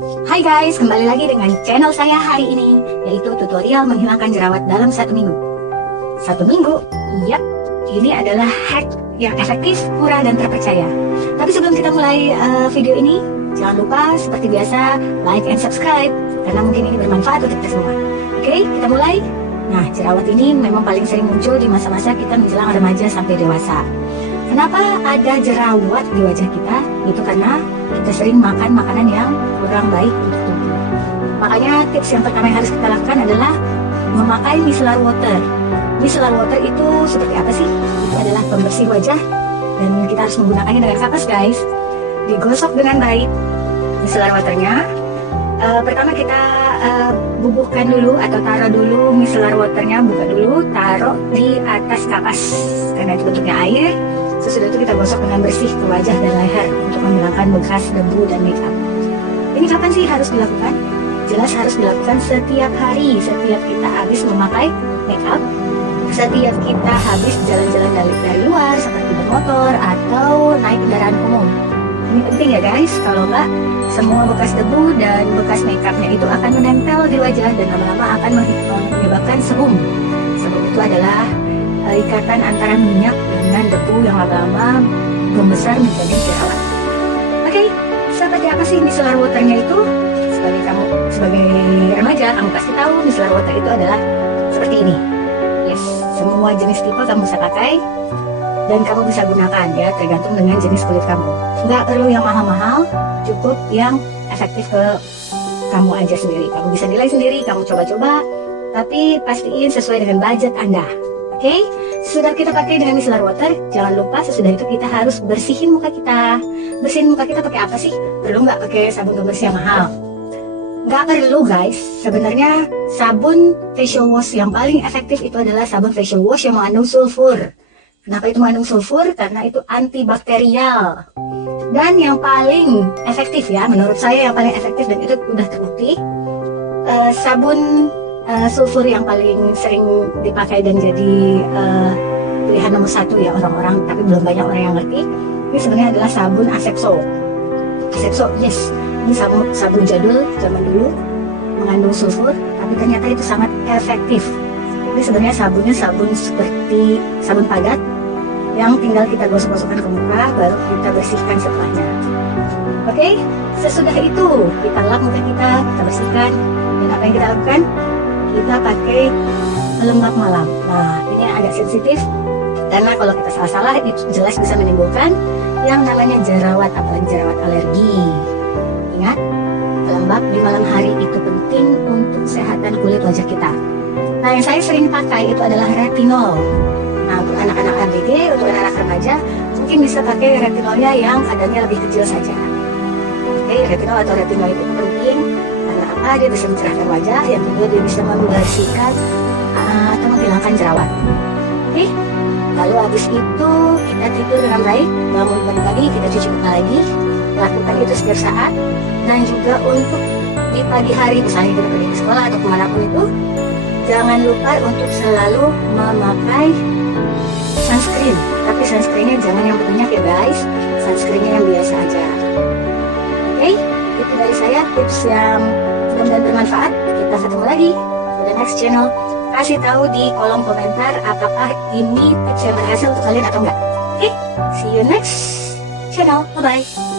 Hai guys, kembali lagi dengan channel saya hari ini, yaitu tutorial menghilangkan jerawat dalam 1 minggu. 1 minggu? Yap, ini adalah hack yang efektif, murah, dan terpercaya. Tapi sebelum kita mulai video ini, jangan lupa seperti biasa like and subscribe, karena mungkin ini bermanfaat untuk kita semua. Oke, kita mulai. Nah, jerawat ini memang paling sering muncul di masa-masa kita menjelang remaja sampai dewasa. Kenapa ada jerawat di wajah kita? Itu karena kita sering makan makanan yang kurang baik untuk tubuh. Makanya tips yang pertama yang harus kita lakukan adalah memakai micellar water. Micellar water itu seperti apa sih? Itu adalah pembersih wajah dan kita harus menggunakannya dengan kapas guys. Digosok dengan baik micellar waternya. Pertama kita bubuhkan dulu atau taruh dulu micellar waternya, buka dulu, taruh di atas kapas karena itu bentuknya air. Sesudah itu kita gosok dengan bersih ke wajah dan leher untuk menghilangkan bekas debu dan makeup. Ini kapan sih harus dilakukan? Jelas harus dilakukan setiap hari, setiap kita habis memakai makeup, setiap kita habis jalan-jalan dari luar seperti bermotor atau naik kendaraan umum. Ini penting ya guys, kalau enggak semua bekas debu dan bekas makeupnya itu akan menempel di wajah dan lama-lama akan menyebabkan sebum. Sebum itu adalah ikatan antara minyak dengan debu yang lama-lama membesar menjadi jerawat. Oke, seperti apa sih micellar waternya itu? Sebagai remaja, kamu pasti tahu micellar water itu adalah seperti ini. Yes, semua jenis tipe kamu bisa pakai dan kamu bisa gunakan ya, tergantung dengan jenis kulit kamu. Nggak perlu yang mahal-mahal, cukup yang efektif ke kamu aja sendiri. Kamu bisa nilai sendiri, kamu coba-coba, tapi pastiin sesuai dengan budget Anda. Oke, sudah kita pakai dengan micellar water, jangan lupa sesudah itu kita harus bersihin muka kita. Bersihin muka kita pakai apa sih? Perlu nggak pakai sabun pembersih yang mahal? Nggak perlu guys. Sebenarnya sabun facial wash yang paling efektif itu adalah sabun facial wash yang mengandung sulfur. Kenapa itu mengandung sulfur? Karena itu antibakterial. Dan yang paling efektif ya, menurut saya yang paling efektif dan itu udah terbukti, sabun sulfur yang paling sering dipakai dan jadi pilihan nomor 1 ya orang-orang, tapi belum banyak orang yang ngerti. Ini sebenarnya adalah sabun Asepso. Asepso, yes, ini sabun jadul zaman dulu mengandung sulfur, tapi ternyata itu sangat efektif. Ini sebenarnya sabunnya sabun seperti sabun padat yang tinggal kita gosok-gosokkan ke muka, baru kita bersihkan setelahnya. Oke, sesudah itu kita lap muka kita bersihkan, dan apa yang kita lakukan? Kita pakai pelembab malam. Nah, ini agak sensitif karena kalau kita salah-salah itu jelas bisa menimbulkan yang namanya jerawat, apalagi jerawat alergi. Ingat, pelembab di malam hari itu penting untuk kesehatan kulit wajah kita. Nah, yang saya sering pakai itu adalah retinol. Nah, untuk anak-anak ABG, untuk anak-anak remaja, mungkin bisa pakai retinolnya yang kadarnya lebih kecil saja. Oke, retinol atau retinol itu penting. Dia bisa mencerahkan wajah, yang kedua dia bisa membersihkan atau menghilangkan jerawat. Oke, lalu habis itu kita tidur dengan baik, bangun pagi-pagi kita cuci muka lagi, lakukan itu setiap saat. Dan juga untuk di pagi hari, misalnya kita pergi ke sekolah atau kemanapun itu, jangan lupa untuk selalu memakai sunscreen. Tapi sunscreennya jangan yang banyak ya guys, sunscreennya yang biasa aja. Oke, itu dari saya tips yang dan bermanfaat. Kita ketemu lagi di the next channel. Kasih tahu di kolom komentar apakah ini tips yang berhasil untuk kalian atau enggak. Oke, see you next channel. Bye bye.